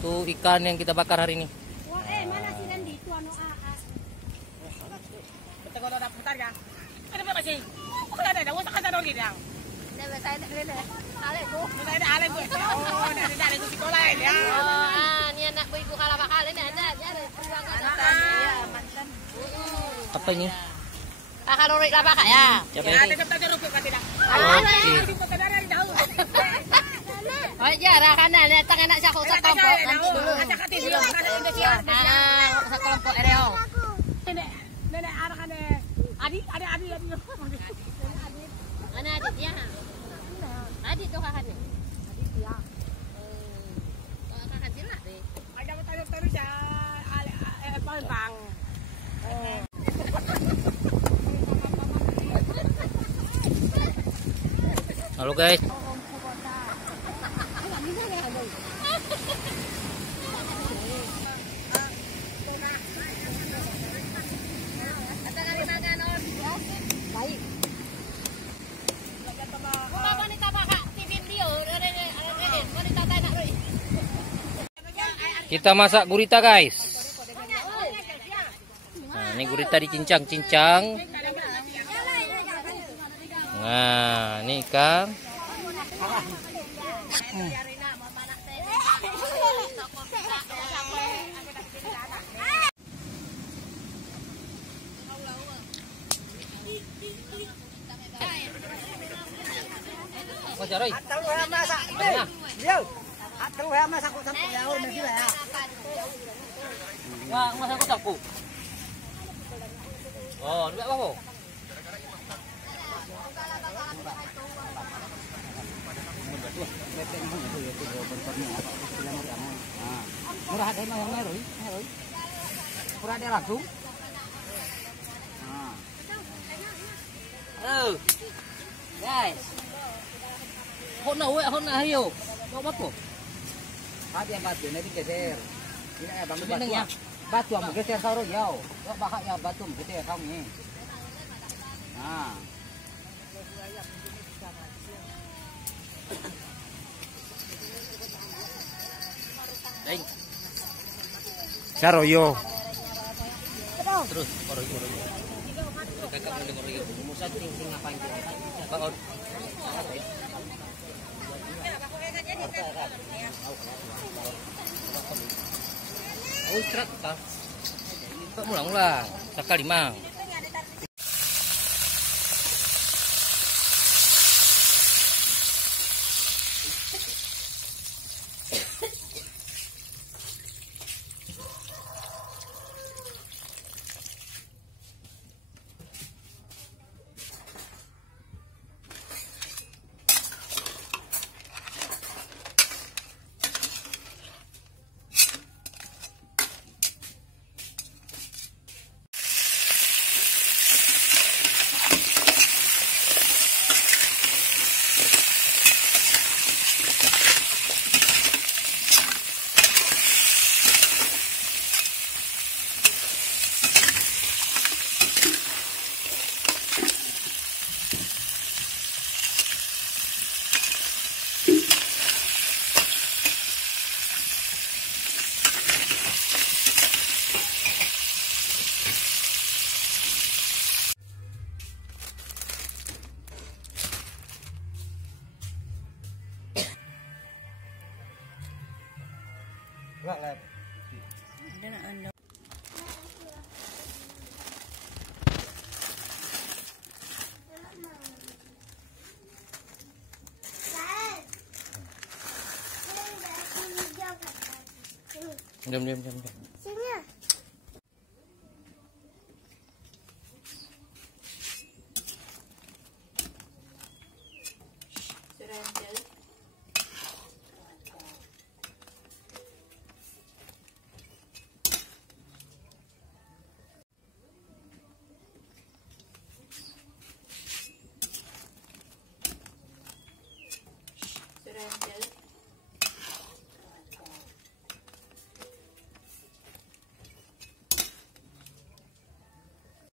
Tuh ikan yang kita bakar hari ini. Wah, mana sih Nandi? Itu anu Betul kalau ada putar ya. Ada berapa sih? Kok ada? Usah kata dong gitu. saya nak lele. Ale bu. Kita ada ale gue. Oh, ada gue sekolah ya. Oh, ni anak bu ibu kalah bakal ini ada. Iya, mantan. Apa ini? Kakak Rorik lah bakal ya. Siapa Ada ini? daftar rupiah kan tidak? Oke. Kita dari jauh. Oh jarah kanan datang anak saya usah kelompok nanti dulu. Ada kati dulu. Ada Indonesia. Usah kelompok Ereo. Nenek anak Adi. Mana adiknya? Adik tuh kakaknya. Adik ya. Oh, kakak jelas deh. Ada terus ya. Bang. Halo guys. Baik. Wanita kakak di video wanita tanya Roy. Kita masak gurita guys. Nah, ini gurita dicincang-cincang. Nah, ini ikan. Apa Roy? Wah, masak aku sapu. Oh, enggak apa-apa. Murah ada yang Roy. Murah ada langsung. Oh. Guys. Hona hayo. Mau apa? Hati yang batu, nanti geser. Ini ya bang batu. Ya. Batu yang geser sauro jauh. Kok bakaknya batu geser kamu nih. Nah. Ding. Saroyo. Terus oroyo. Kakak mau dengar oroyo. Musa ting ngapain? Baon. Oh, istirahat tak? Kok mulang-mulang? Sekali mang. Enggak lep. Diam. Sudah